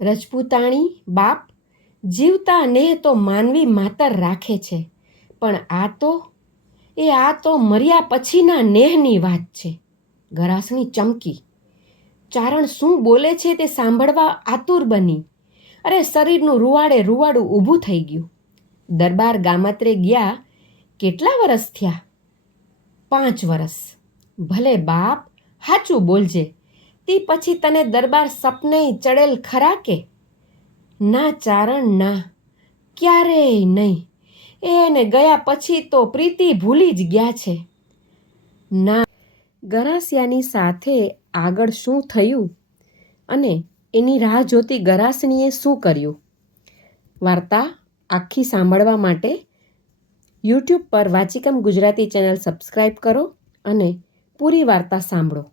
રજપૂતાણી બાપ જીવતા નેહ તો માનવી માતર રાખે છે, પણ આ તો મર્યા પછીના નેહની વાત છે. ગરાસણી ચમકી. ચારણ શું બોલે છે તે સાંભળવા આતુર બની. અરે શરીરનું રૂવાડું ઊભું થઈ ગયું. દરબાર ગામત્રે ગયા કેટલા વરસ થયા? 5 વરસ. ભલે બાપ, હાચું બોલજે. તી પછી તને દરબાર સપનેય ચડેલ ખરા કે? ના ચારણ ના, ક્યારેય નહીં. એને ગયા પછી તો પ્રીતિ ભૂલી જ ગયા છે. ના. ગરાસિયાની સાથે આગળ શું થયું અને એની રાહ જોતી ગરાસણીએ શું કર્યું? વાર્તા આખી સાંભળવા માટે યુટ્યુબ પર વાચિકમ ગુજરાતી ચેનલ સબસ્ક્રાઈબ કરો અને પૂરી વાર્તા સાંભળો.